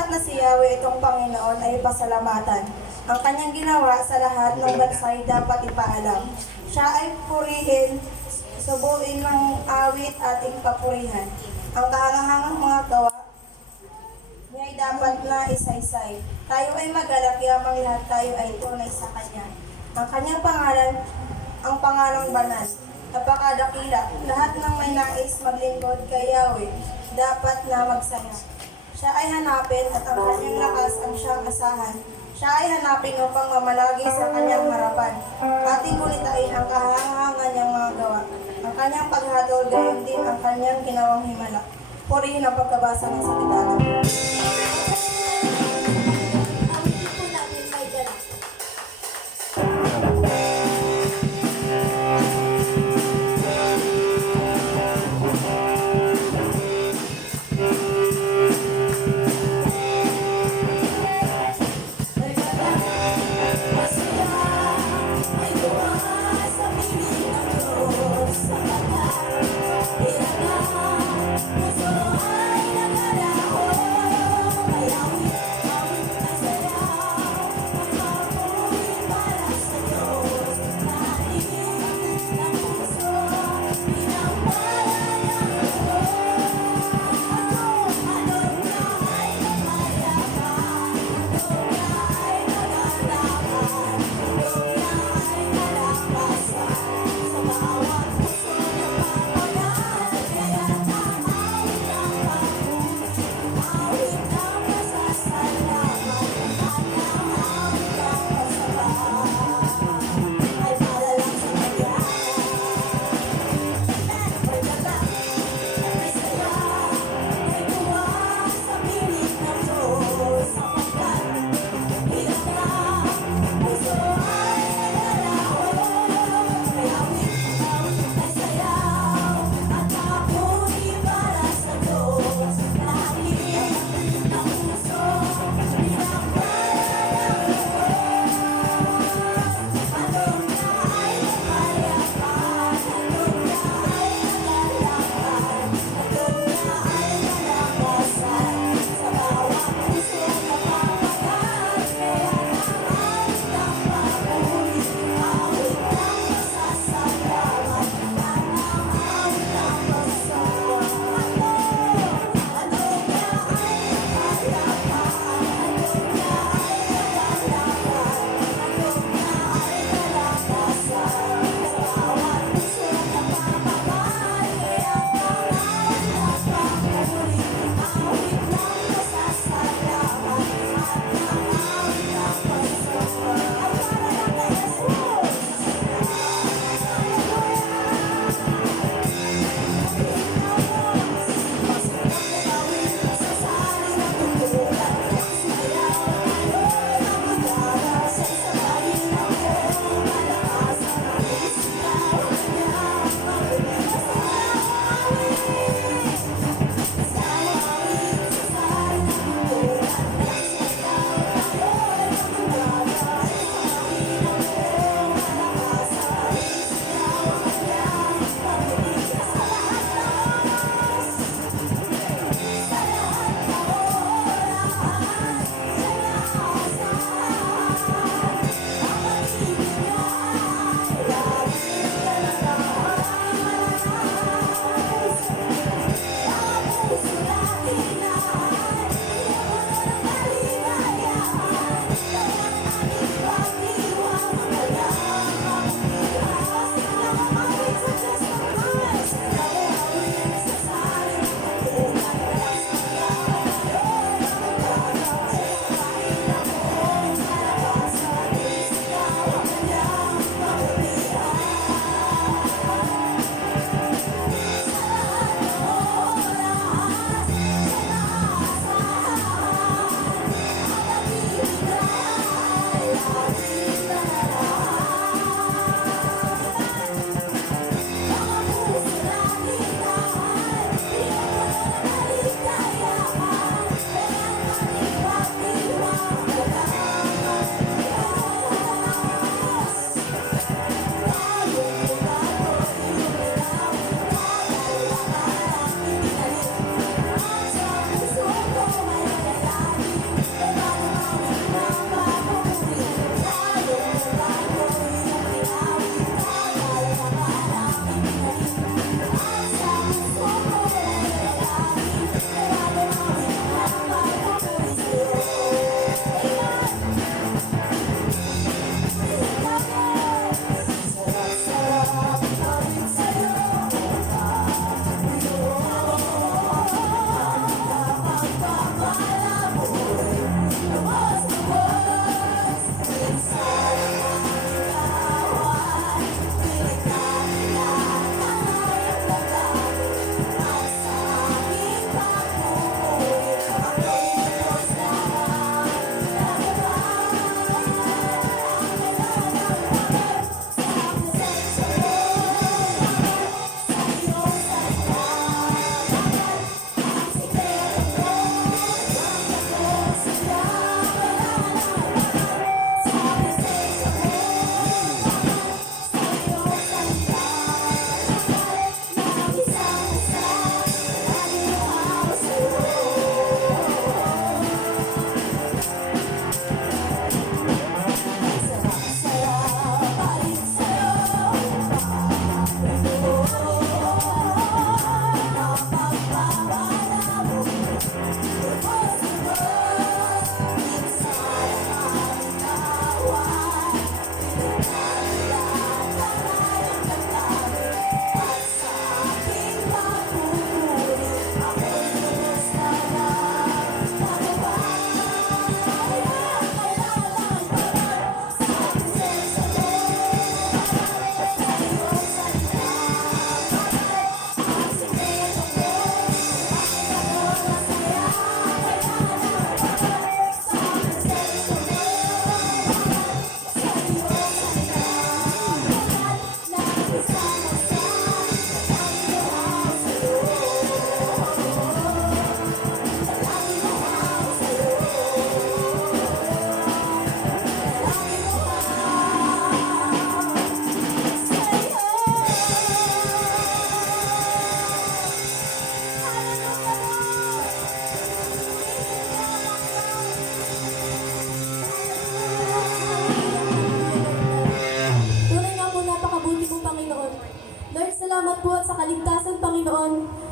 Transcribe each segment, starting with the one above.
Dapat na si Yahweh itong Panginoon ay pasalamatan. Ang kanyang ginawa sa lahat ng bansay dapat ipaalam. Siya ay purihin, subuin ng awit ating papurihan. Ang kahangahangang mga gawa niya ay dapat na isa-isay. Tayo ay magalak, yamang lahat tayo ay tunay sa Kanya. Ang Kanyang pangalan, ang pangalang banal, napakadakila. Lahat ng may nais maglingkod kay Yahweh, dapat na magsaya. Siya ay hanapin at ang Kanyang lakas ang siyang asahan. Siya ay hanapin upang mamalagi sa Kanyang harapan. Ating gulitain ang kahangahangan niyang mga gawa. Ang Kanyang paghatol, gayon din ang Kanyang ginawang himala. Purihin ang pagkabasa ng salita ng Diyos. Awitin po natin may ganap.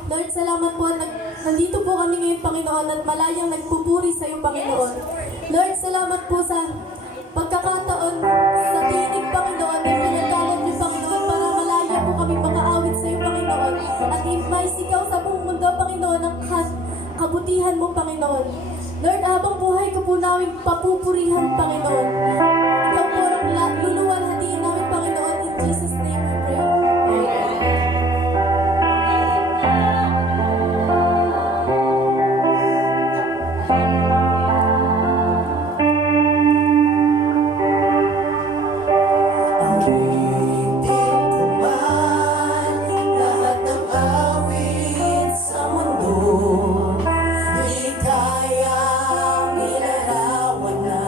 Lord, salamat po at nandito po kami ngayon, Panginoon, at malayang nagpupuri sa iyo, Panginoon. Lord, salamat po sa pagkakataon sa tinig, Panginoon, na pinagkalat niyo, Panginoon, para malaya po kami makaawit sa iyo, Panginoon, at maisigaw sa buong mundo, Panginoon, ang kabutihan mo, Panginoon. Lord, habang buhay ko po namin papupurihan, Panginoon. Ikaw po ang luluwalhatian namin, Panginoon. In Jesus' name we pray. Amen. Awitin ko man lahat ng awit sa mundo, di kayang ilarawan na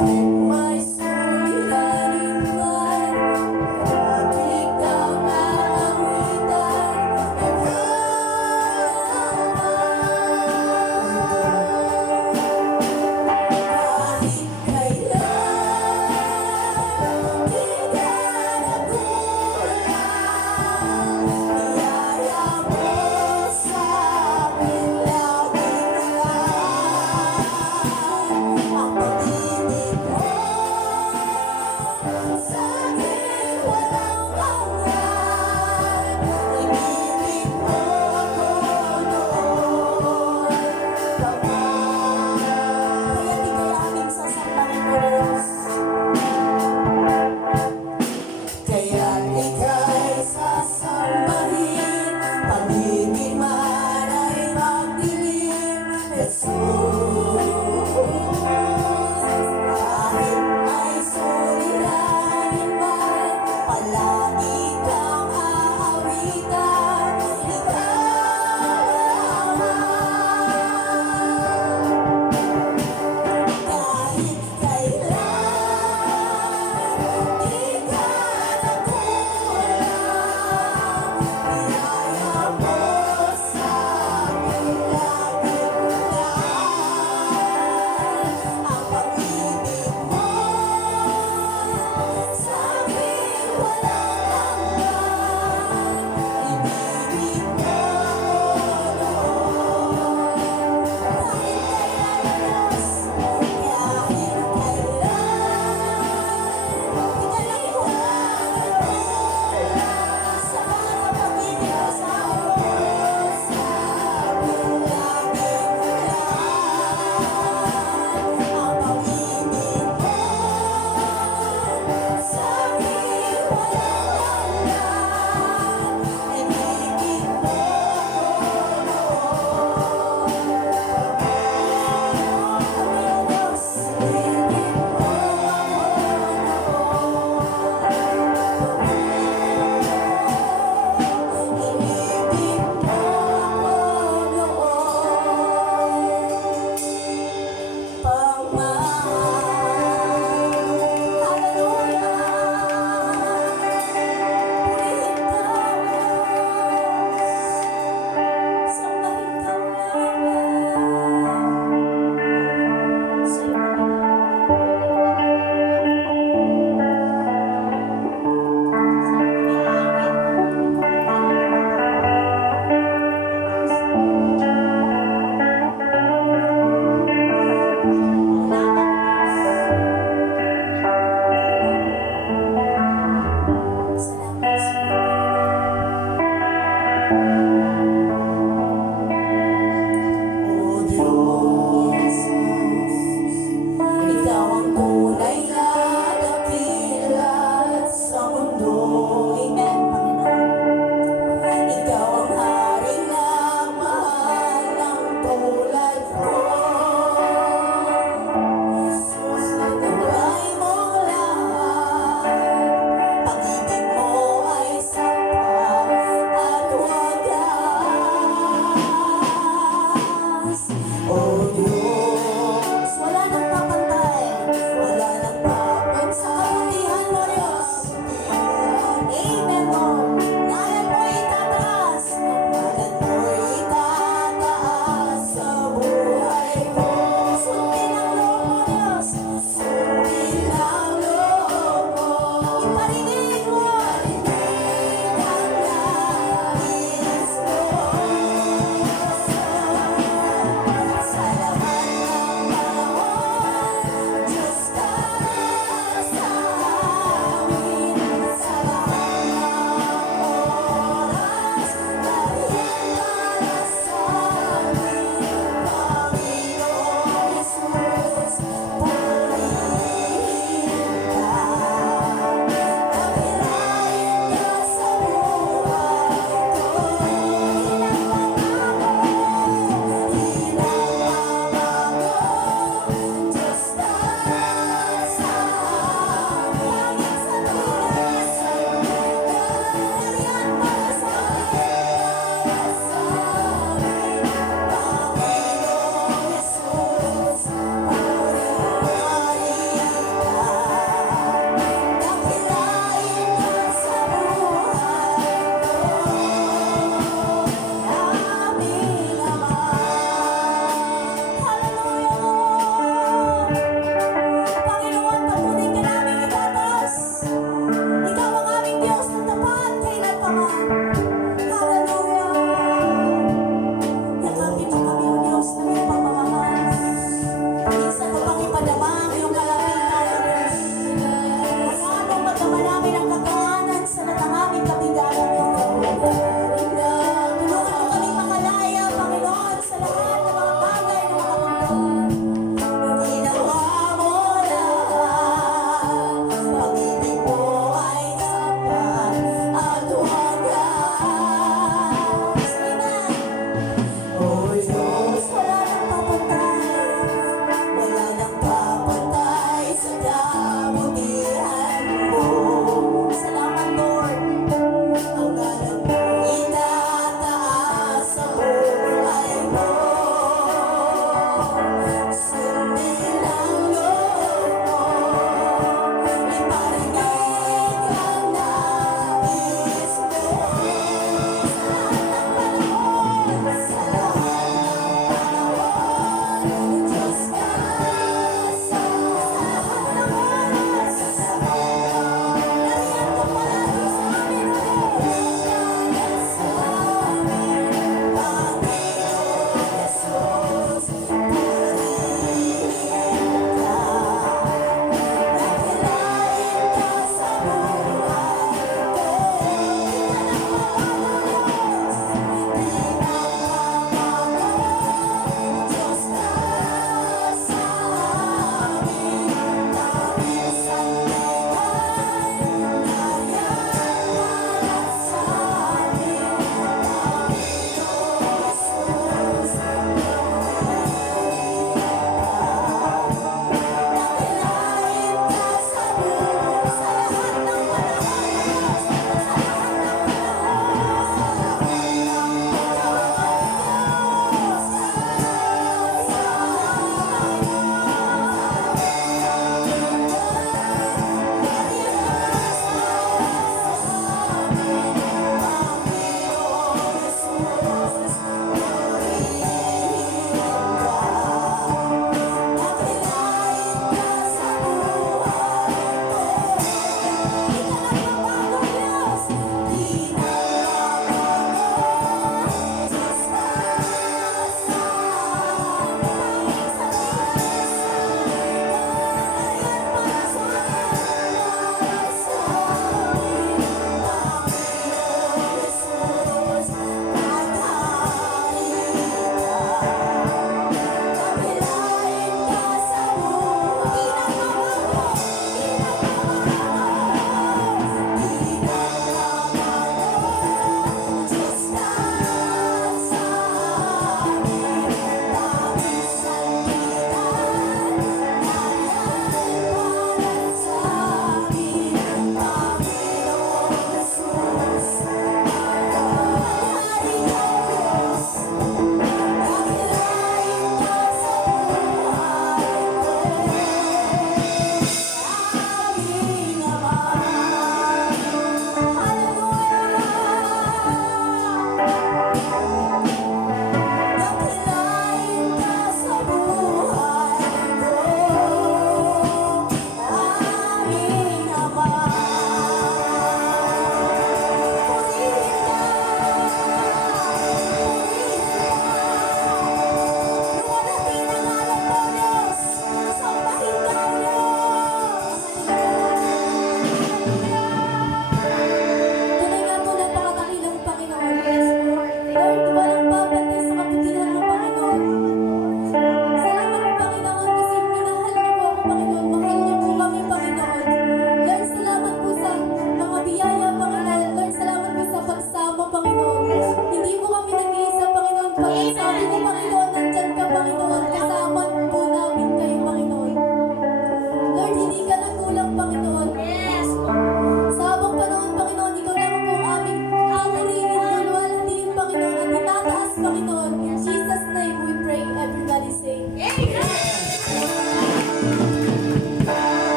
Kahit may suliranin man, kahit ikaw na awitan, kahit kailan, di ka nagulang, niyaya mo sa akin lagi lang. Ang pag-ibig mo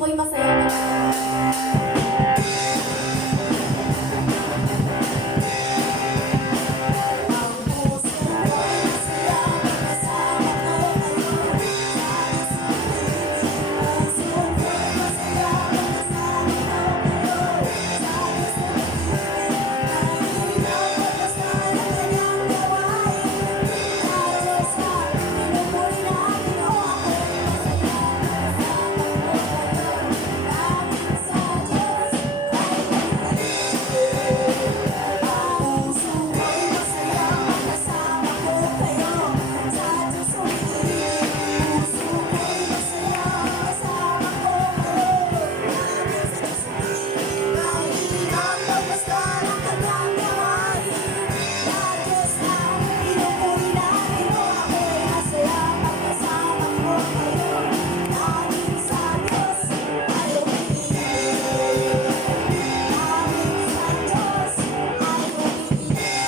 ko'y masaya. Ang puso ko'y masaya kasama ko ngayon. Ang puso ko'y masaya kasama ko ngayon. Sabi sa pag-ibig, ang basta ng kanyang gawain. Dahil sa pinupuri namin o ako'y masaya kasama ko ngayon. Dahil sa Diyos ay ang puso ko'y masaya kasama ko kayo. Sa Diyos umiibig, puso ko'y masaya kasama ko kayo. Dahil sa Diyos umiibig, ay inang pagbasta ng kanyang gawain. Diyos ang pinupuri namin o ako'y masaya kasama ko kayo. Dahil sa Diyos ay umiibig. Dahil sa Diyos ay umiibig.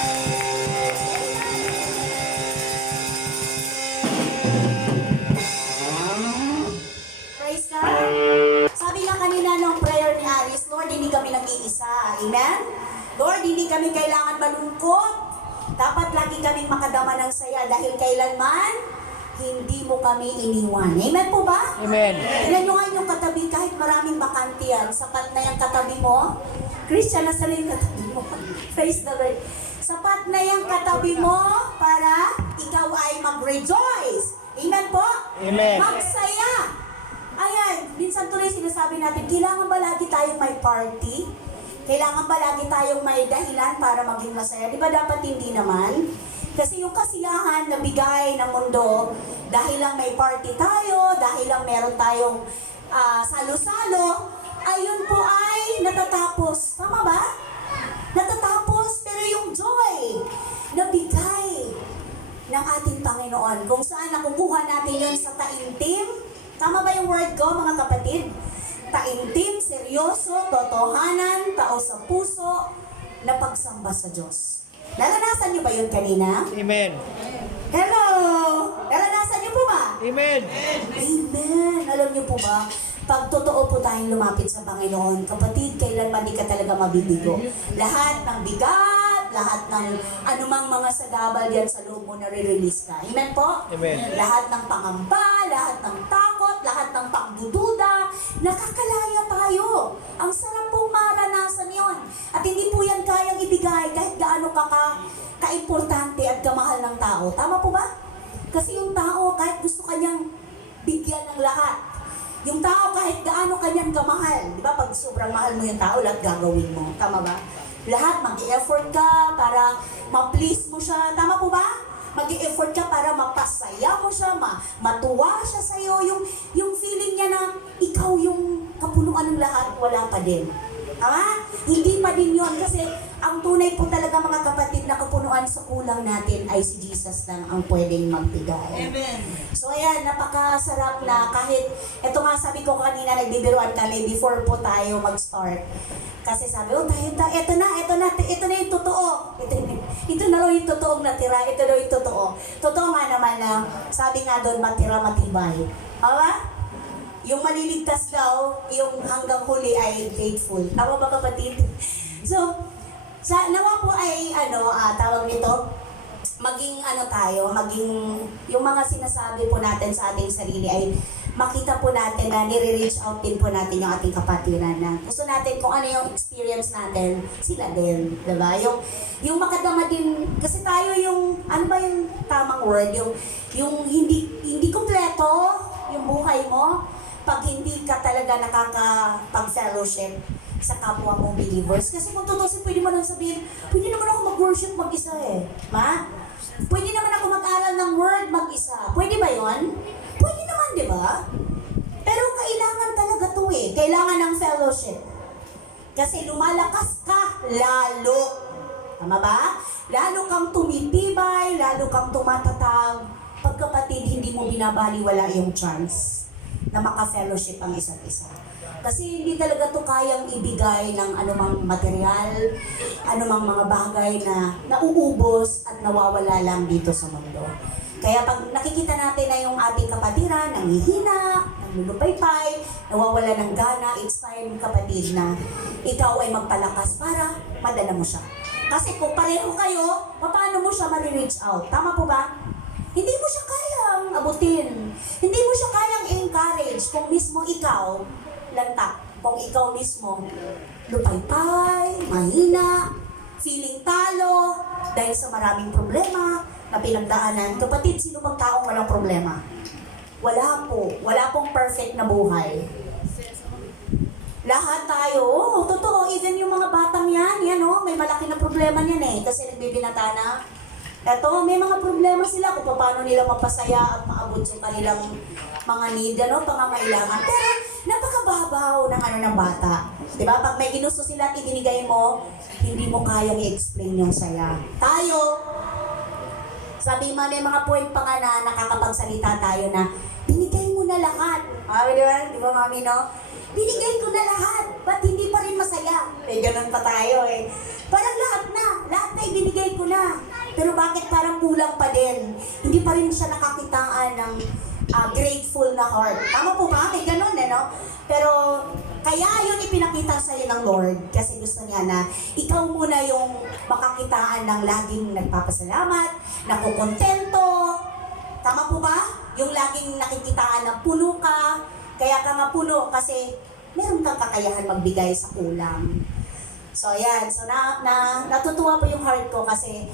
Praise God. Sabi nga kanina nung prayer ni Alice, Lord, hindi kami nag-iisa. Amen? Lord, hindi kami kailangan malungkot. Dapat lagi kaming makadama ng saya dahil kailanman hindi mo kami iniwan. Amen po ba? Amen. Tignan nyo nga yung katabi, kahit maraming bakante yan, sapat na yung katabi mo. Christian, nasa na yung katabi mo? Praise the Lord. Sapat na yung katabi mo para ikaw ay mag-rejoice. Amen po? Amen. Magsaya. Ayan, minsan tuloy sinasabi natin, kailangan ba lagi tayong may party? Kailangan ba lagi tayong may dahilan para maging masaya? Di ba dapat hindi naman? Kasi yung kasiyahan na bigay ng mundo, dahil lang may party tayo, dahil lang meron tayong salo-salo, ayun po ay natatapos. Tama ba? Natatapos, pero yung joy na bigay ng ating Panginoon, kung saan nakukuha natin yun sa taimtim. Tama ba yung word ko, mga kapatid? Taimtim, seryoso, totohanan, tao sa puso, na pagsamba sa Diyos. Naranasan niyo ba yun kanina? Amen. Hello! Naranasan niyo po ba? Amen. Amen! Alam niyo po ba, pag totoo po tayong lumapit sa Panginoon, kapatid, kailanman di ka talaga mabibigo. Lahat ng bigat, lahat ng anumang mga sagabal yan sa loob mo, nare-release ka. Amen po? Amen. Lahat ng pangamba, lahat ng takot, lahat ng pagdududa, nakakalaya tayo. Ang sarap pong maranasan yon. At hindi po yan kayang ibigay kahit gaano ka-importante at kamahal ng tao. Tama po ba? Kasi yung tao, kahit gusto kanyang bigyan ng lahat, yung tao kahit gaano kanyang kamahal, di ba? Pag sobrang mahal mo yung tao, lahat gagawin mo. Tama ba? Lahat, mag-i-effort ka para ma-please mo siya. Tama po ba? Mag-i-effort ka para mapasaya mo siya, matuwa siya sa'yo. Yung feeling niya na ikaw yung kapunuan ng lahat, wala pa din. Tama? Hindi pa din yun kasi ang tunay po talaga mga kapatid na kapunuan sa kulang natin ay si Jesus lang ang pwedeng magbigay. Amen. So ayan, napakasarap na kahit, eto nga sabi ko kanina, nagbibiruan kami before po tayo mag-start. Kasi sabi, oh eto na yung totoo. Ito na lang yung totoong natira, ito na yung totoo. Totoo nga naman na, sabi nga doon, matira matibay. Tama? Yung maliligtas daw, yung hanggang huli ay faithful. Tama ba kapatid? So, nawa po ay, tawag nito, maging yung mga sinasabi po natin sa ating sarili ay makita po natin na nire-reach out din po natin yung ating kapatiran na gusto natin kung ano yung experience natin, sila din, diba? Yung makadama din, kasi tayo yung, ano ba yung tamang word? Yung hindi kumpleto yung buhay mo, pag hindi ka talaga nakakapag-fellowship sa kapwa mong believers. Kasi kung tutusin, pwede mo lang sabihin, pwede naman ako mag-worship mag-isa eh. Ma? Pwede naman ako mag-aral ng word mag-isa. Pwede ba yon? Pwede naman, di ba? Pero kailangan talaga to eh. Kailangan ng fellowship. Kasi lumalakas ka lalo. Tama ba? Lalo kang tumitibay, lalo kang tumatatag. Pagkapatid, hindi mo binabaliwala yung chance na maka-fellowship ang isa't isa. Kasi hindi talaga to kayang ibigay ng anumang material, anumang mga bagay na nauubos at nawawala lang dito sa mundo. Kaya pag nakikita natin na yung ating kapatiran, nanghihina, lulupaypay, nawawala ng gana, it's time, kapatid, na ikaw ay magpalakas para madala mo siya. Kasi kung pareho kayo, paano mo siya ma-reach out? Tama po ba? Hindi mo siya kayang abutin. Hindi mo siya kayang encourage kung mismo ikaw, lantak, kung ikaw mismo, lupaypay, mahina, feeling talo, dahil sa maraming problema na pinagdaanan. Kapatid, sino bang taong walang problema? Wala po. Wala pong perfect na buhay. Lahat tayo, totoo, even yung mga batang yan, may malaki na problema niyan kasi nagbibinata na. Eto, may mga problema sila kung paano nila mapasaya at maabot yung kanilang mga need, pangangailangan. Pero napakababaw ng bata. Diba? Pag may ginusto sila at ibinigay mo, hindi mo kayang i-explain yung saya. Tayo, sabi mo, may mga point pa nga na nakakapagsalita tayo na, binigay mo na lahat. Di ba, mami, no? Binigay ko na lahat, ba't hindi pa rin masaya? Ganun pa tayo Parang lahat na ibinigay ko na. Pero bakit parang kulang pa din? Hindi pa rin siya nakakitaan ng grateful na heart. Tama po ba? May ganun no? Pero kaya yun ipinakita sa'yo ng Lord kasi gusto niya na ikaw muna yung makakitaan ng laging nagpapasalamat, nakukontento. Tama po ba? Yung laging nakikitaan ng puno ka. Kaya ka nga puno kasi meron kang kakayahan magbigay sa kulang. So yan, so natutuwa po yung heart ko kasi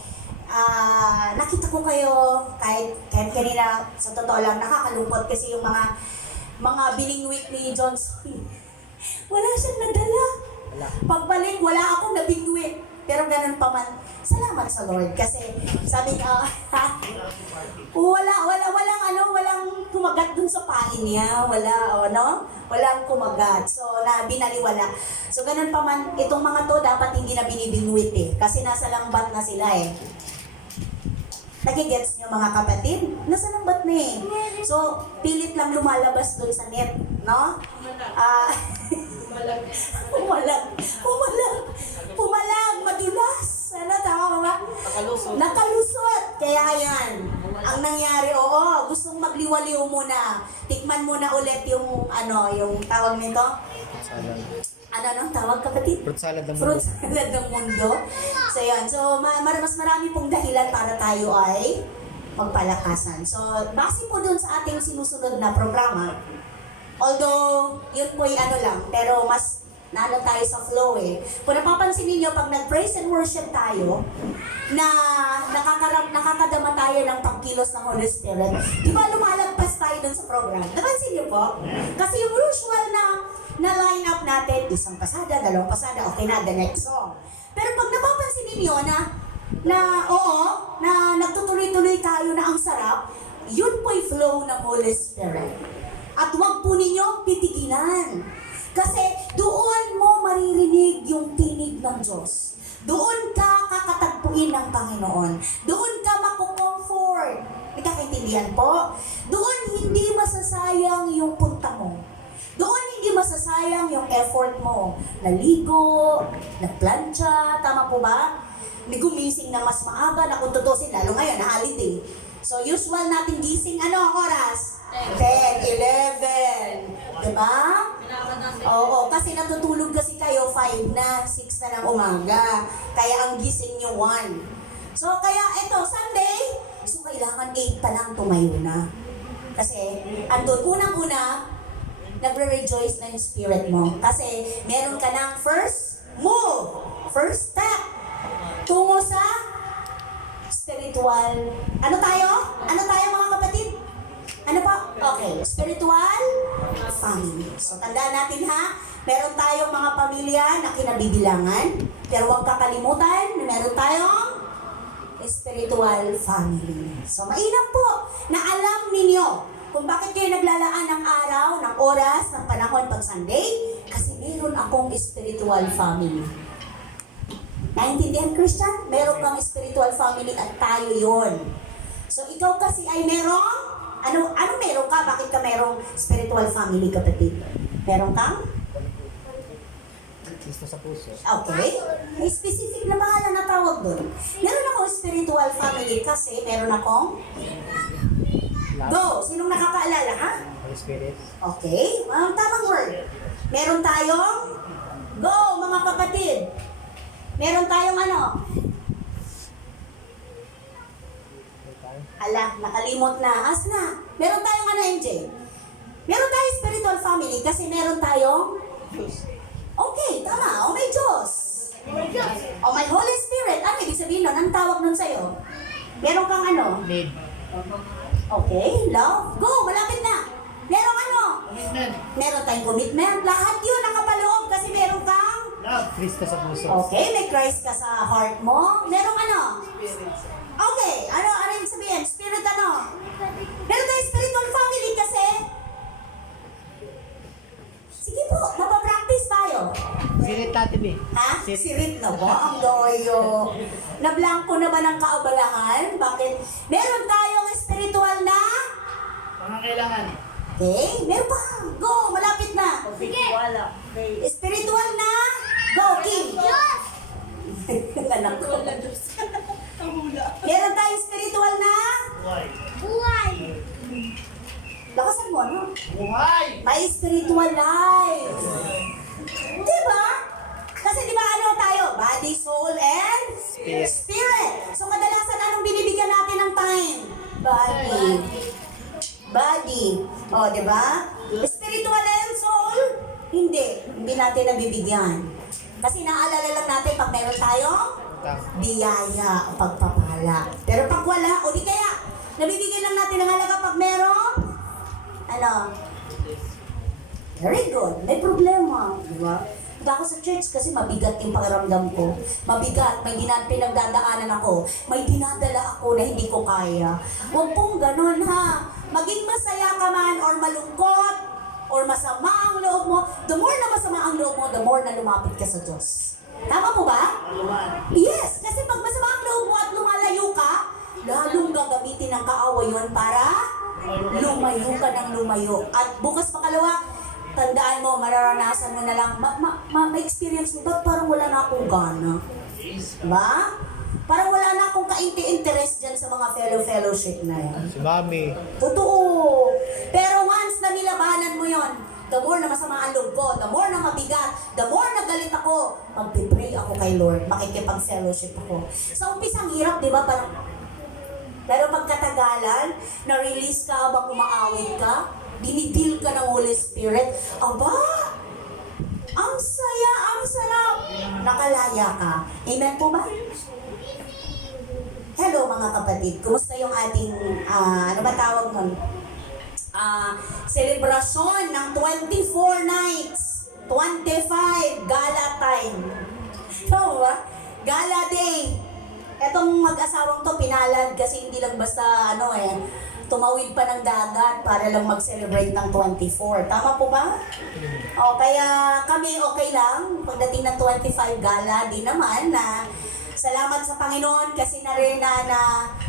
nakita ko kayo kahit kanina sa totoo lang nakakalungkot kasi yung mga biningwit ni Johnson. Wala siyang nadala. Pagbalik, wala akong nabingwit. Pero ganun pa man, salamat sa Lord kasi sabi niya, walang kumagat dun sa pain niya, walang kumagat. So, binaliwala. So, ganun pa man, itong mga to dapat hindi na binibingwit kasi nasa lambat na sila Nagigets niyo mga kapatid? Nasa lambat na So, pilit lang lumalabas dun sa net, no? Pumalag, madulas. Tama ba? Nakalusot. Kaya yan. Ang nangyari, gustong magliwaliw muna. Tikman muna ulit yung tawag nito? Anong tawag, kapatid? Fruit salad ng mundo. Fruit salad ng mundo. So yan. So mas marami pong dahilan para tayo ay magpalakasan. So base po dun sa ating sinusunod na programa, although yun po'y lang, pero mas nalo tayo sa flow Kung napapansin niyo pag nag-praise and worship tayo, na nakakadama tayo ng pagkilos ng Holy Spirit, di ba lumalagpas tayo dun sa program? Napansin niyo po? Kasi yung usual na line up natin, isang pasada, dalawang pasada, okay na, the next song. Pero pag napapansin niyo na nagtutuloy-tuloy tayo na ang sarap, yun po'y flow ng Holy Spirit. At huwag po ninyo titigilan. Kasi doon mo maririnig yung tinig ng Diyos. Doon ka kakatagpuin ng Panginoon. Doon ka makukomfort. Nagkakaintindihan po? Doon hindi masasayang yung punta mo. Doon hindi masasayang yung effort mo. Naligo, nagplancha, tama po ba? Gumising na mas maaga, na kung tutusin, lalo ngayon, na holiday. So usual natin gising, ang oras? 10, 11. Diba? Oo, kasi natutulog kasi kayo 5 na, 6 na ng umaga. Kaya ang gising nyo 1. So kaya ito, Sunday, so kailangan 8 pa lang tumayo na. Kasi andun, unang-una, nagre-rejoice na yung spirit mo. Kasi meron ka ng first move, first step, tungo sa spiritual. Ano tayo mga kapatid? Ano po? Okay, spiritual family. So tandaan natin meron tayong mga pamilya na kinabibilangan, pero huwag kakalimutan na meron tayong spiritual family. So mainam po na alam ninyo kung bakit kayo naglalaan ng araw, ng oras, ng panahon pag Sunday, kasi meron akong spiritual family. Naintindihan, Christian? Meron kang spiritual family at tayo yon. So ikaw kasi ay merong ano meron ka? Bakit ka merong spiritual family, kapatid? Meron kang? Kristo sa puso. Okay. May specific na pangalan na tawag doon. Meron akong spiritual family kasi meron akong Go! Sinong nakakaalala, Holy Spirit. Okay, ang tamang word. Meron tayong, go mga kapatid. Meron tayong ano? Ala, nakalimot na. As na. Meron tayong ano, MJ? Meron tayong spiritual family kasi meron tayong okay, tama. O may Diyos. O may Holy Spirit. Ano ibig sabihin nun? Anong tawag nun sa'yo? Meron kang ano? Need. Okay, love. Go, malapit na. Merong ano? Commitment. Meron tayong commitment. Lahat yun nakapaloob kasi meron kang Love. Kristo sa puso. okay, may Christ ka sa heart mo. Merong ano? Okay, ano yung sabihin? Spirit ano? Meron tayong spiritual family kasi sige po, mapapractice tayo. Sirit Tati B. Ha? Sirit. Sirit na ba? Ang doyo. Nablangko na ba ng kaabalahan? Bakit? Meron tayong spiritual na Pangangailangan. okay, meron pa. Go, malapit na. Spiritual na go, Kim. Anak ko. Meron tayong spiritual na Buhay! lakasan mo, ano? Buhay! May spiritual life. Diba? Kasi diba ano tayo? Body, soul, and spirit. So kadalasan anong binibigyan natin ng time? Body. Body. O, diba? Spiritual and soul? Hindi natin nabibigyan. Kasi naalala lang natin pag meron tayong biyaya o pagpapala. Pero pag wala, o di kaya, nabibigyan lang natin ng halaga pag meron, ano? Very good. May problema. Diba? Punta ako sa church kasi mabigat yung pakiramdam ko. Mabigat. May pinagdadaanan ako. May dinadala ako na hindi ko kaya. Huwag pong ganun ha. Maging masaya ka man or malungkot or masama ang loob mo, the more na masama ang loob mo, the more na lumapit ka sa Diyos. Tama po ba? Yes. Kasi pag masama ang loob mo at lumalayo ka, lalong gagamitin ng kaaway yun para lumayo ka ng lumayo. At bukas pangalawa, tandaan mo, mararanasan mo na lang, ma-experience mo, ba't parang wala na akong gana? Diba? Parang wala na akong kainti-interest dyan sa mga fellowship na yan. Si Mami. Totoo. Pero once na nilabanan mo yon, the more na masama ang loob ko, the more na mabigat, the more na galit ako, magpipray ako kay Lord, makikipag-fellowship ako. Sa umpisang hirap, di ba? Parang, pero pagkatagalan, na-release ka habang umaawit ka, dinidil ka ng Holy Spirit, aba, ang saya, ang sarap, nakalaya ka. Amen po ba? Hello mga kapatid, kumusta yung ating, ano ba tawag nun? Celebration ng 24 nights, 25 gala time. So, gala day. Etong mag-asawang to pinalad kasi hindi lang basta tumawid pa ng dagat para lang mag-celebrate ng 24. Tama po ba? O, kaya kami okay lang. Pagdating ng 25 gala, di naman na salamat sa Panginoon kasi na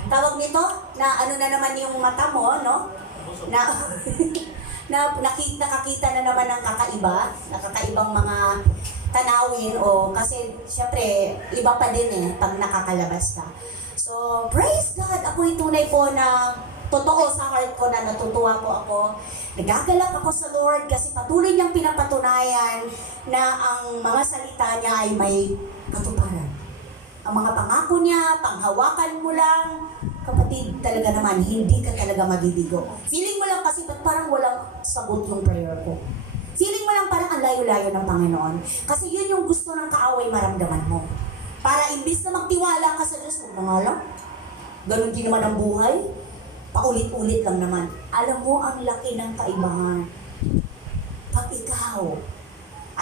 tawag nito, na ano na naman yung mata mo, no? Na, nakakita na naman ng nakakaibang mga tanawin o kasi syempre iba pa din pag nakakalabas ka. So, praise God! Ako'y tunay po na totoo sa heart ko na natutuwa po ako. Nagagalak ako sa Lord kasi patuloy niyang pinapatunayan na ang mga salita niya ay may katuparan. Ang mga pangako niya, panghawakan mo lang, kapatid, talaga naman, hindi ka talaga mabibigo. Feeling mo lang kasi ba't parang walang sagot yung prayer ko. Feeling mo lang parang ang layo-layo ng Panginoon. Kasi yun yung gusto ng kaaway maramdaman mo. Para imbis na magtiwala ka sa Diyos, huwag na nga lang. Ganon din naman ang buhay. Paulit-ulit lang naman. Alam mo ang laki ng kaibahan. Pag ikaw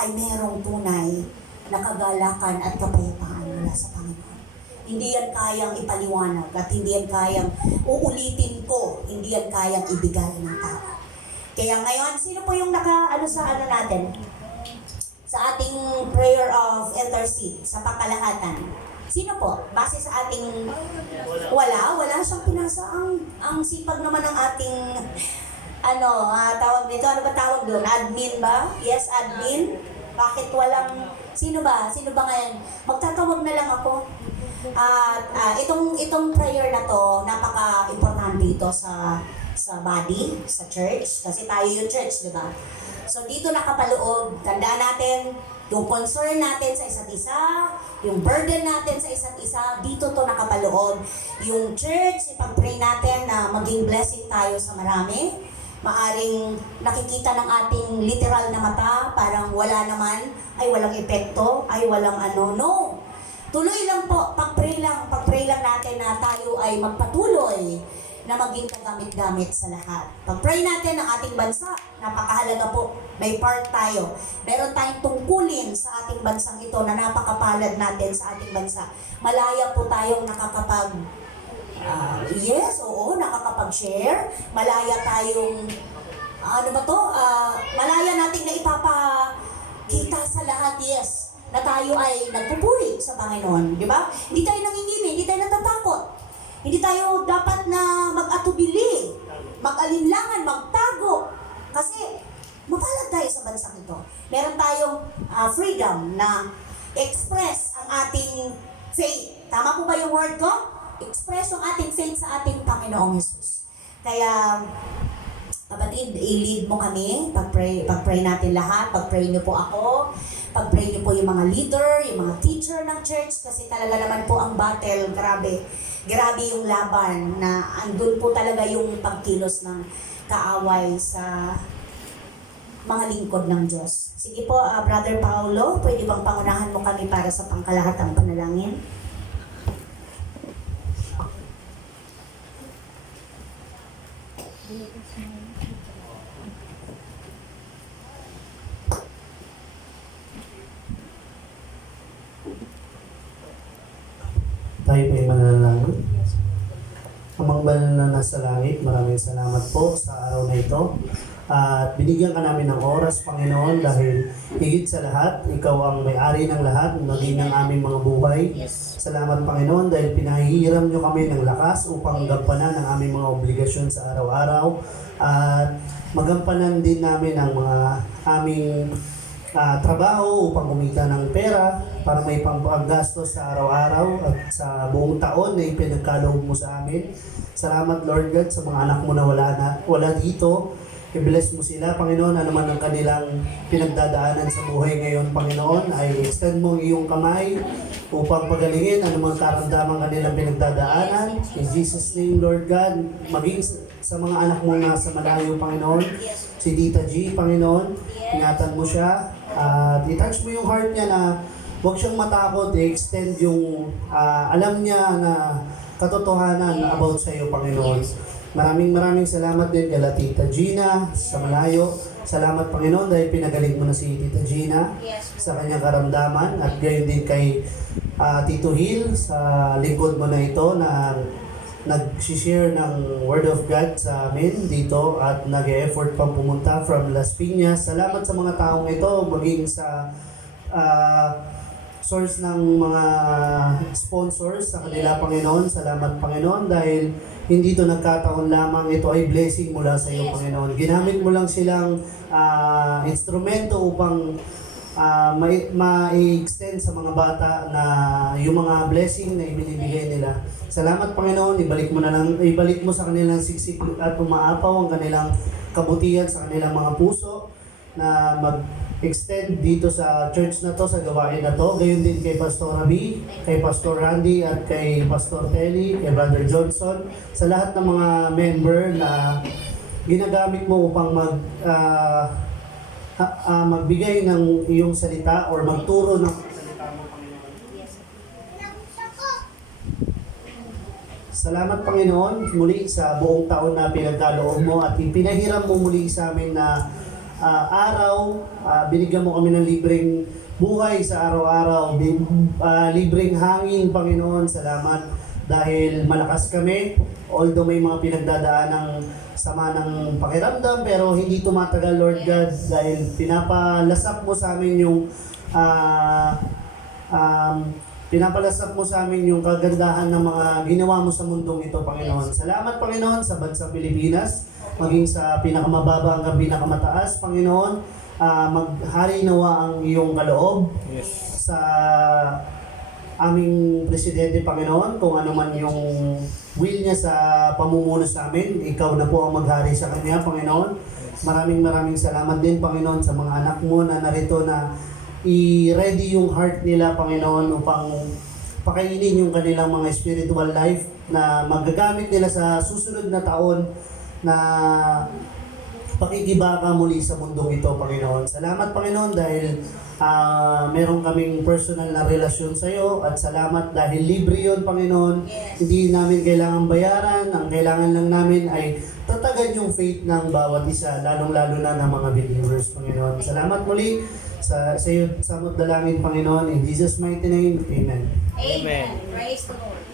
ay merong tunay na kagalakan at kapayapaan mula sa Panginoon. Hindi yan kayang ipaliwanag at hindi yan kayang uulitin ko, hindi yan kayang ibigay ng tao. Kaya ngayon, sino po yung sa natin? Sa ating prayer of intercede, sa pangkalahatan. Sino po? Base sa ating wala siyang pinasa. Ang sipag naman ng ating tawag nito, ano ba tawag doon? Admin ba? Yes, admin. Bakit walang Sino ba ngayon? Magtatawag na lang ako. Itong prayer na to, napaka-importante dito sa body, sa church, kasi tayo yung church, di ba? So dito nakapaloob, tandaan natin yung concern natin sa isa't isa, yung burden natin sa isa't isa, dito to nakapaloob. Yung church, ipag-pray natin na maging blessing tayo sa marami. Maaring nakikita ng ating literal na mata, parang wala naman, ay walang epekto, ay walang ano, no. Tuloy lang po, pag-pray lang natin na tayo ay magpatuloy na maging kagamit-gamit sa lahat. Pag-pray natin ang ating bansa, napakahalaga po, may part tayo. Meron tayong tungkulin sa ating bansang ito na napakapalad natin sa ating bansa. Malaya po tayong nakakapag nakakapag-share. Malaya tayong, malaya nating na ipapakita sa lahat, yes, na tayo ay nagpupuri sa Panginoon. Di ba? Hindi tayo nangingimi, hindi tayo natatakot. Hindi tayo dapat na mag-atubili, mag-alinlangan, magtago. Kasi mapalad tayo sa bansang ito. Meron tayong freedom na express ang ating faith. Tama po ba yung word ko? Express yung ating faith sa ating Panginoong Jesus. Kaya, kapatid, i-lead mo kami. Pag-pray natin lahat. Pag-pray niyo po ako. Pag-pray niyo po yung mga leader, yung mga teacher ng church. Kasi talaga naman po ang battle, grabe. Grabe yung laban na andun po talaga yung pagkilos ng kaaway sa mga lingkod ng Diyos. Sige po, Brother Paulo, pwede bang pangunahan mo kami para sa pangkalahatang panalangin? Tayo po ay mananalangin. Amang banal na nasa langit, maraming salamat po sa araw na ito. At binigyan ka namin ng oras, Panginoon, dahil higit sa lahat, Ikaw ang may-ari ng lahat, maging ng aming mga buhay. Salamat, Panginoon, dahil pinahihiram niyo kami ng lakas upang gampanan ang aming mga obligasyon sa araw-araw. At magampanan din namin ang mga aming trabaho upang kumita ng pera para may panggastos sa araw-araw at sa buong taon na ipinagkaloob mo sa amin. Salamat, Lord God, sa mga anak mo na wala dito. I-bless mo sila, Panginoon, ano man ang kanilang pinagdadaanan sa buhay ngayon, Panginoon, ay extend mo ang iyong kamay upang pagalingin ano man karamdaman kanilang pinagdadaanan. In Jesus' name, Lord God, maging sa mga anak mo na sa malayo, Panginoon, si Tita G, Panginoon, ingatan mo siya at i-touch mo yung heart niya na huwag siyang matakot, i-extend yung alam niya na katotohanan about sa iyo, Panginoon. Maraming salamat din kay Tita Gina sa malayo. Salamat, Panginoon, dahil pinagaling mo na si Tita Gina sa kanyang karamdaman at gayon din kay Tito Hill sa lingkod mo na ito na nag-share ng Word of God sa amin dito at nag-e-effort pang pumunta from Las Piñas. Salamat sa mga taong ito, maging sa source ng mga sponsors sa kanila, Panginoon. Salamat, Panginoon, dahil hindi ito nagkataon lamang, ito ay blessing mula sa iyo, Panginoon. Ginamit mo lang silang instrumento upang ma-extend sa mga bata na yung mga blessing na ibinibigay nila. Salamat, Panginoon, ibalik mo sa kanilang siksik at umaapaw ang kanilang kabutihan sa kanilang mga puso na mag-extend dito sa church na to, sa gawain na to. Gayon din kay Pastor Rabi, kay Pastor Randy at kay Pastor Telly, kay Brother Johnson, sa lahat ng mga member na ginagamit mo upang magbigay ng iyong salita or magturo ng salita mo, Panginoon. Salamat, Panginoon, muli sa buong taon na pinagkaloob mo at ipinahiram mo muli sa amin na araw, binigyan mo kami ng libreng buhay sa araw-araw, libreng hangin, Panginoon. Salamat dahil malakas kami, although may mga pinagdadaan ng sama ng pakiramdam, pero hindi tumatagal, Lord God, dahil pinapalasap mo sa amin yung kagandahan ng mga ginawa mo sa mundong ito, Panginoon. Salamat, Panginoon, sa bansang Pilipinas, maging sa pinakamababa hanggang pinakamataas, Panginoon. Maghari nawa ang iyong kaloob sa aming Presidente, Panginoon, kung ano man yung will niya sa pamumuno sa amin. Ikaw na po ang maghari sa Kanya, Panginoon. Maraming salamat din, Panginoon, sa mga anak mo na narito na i-ready yung heart nila, Panginoon, upang pakainin yung kanilang mga spiritual life na magagamit nila sa susunod na taon na pakikibaka muli sa mundong ito, Panginoon. Salamat, Panginoon, dahil meron kaming personal na relasyon sa iyo at salamat dahil libre yun, Panginoon. Hindi namin kailangan bayaran. Ang kailangan lang namin ay tatagan yung faith ng bawat isa, lalong-lalo na ng mga believers, Panginoon. Salamat muli sa iyo, sa dalangin, Panginoon. In Jesus' mighty name, Amen. Amen. Praise the Lord.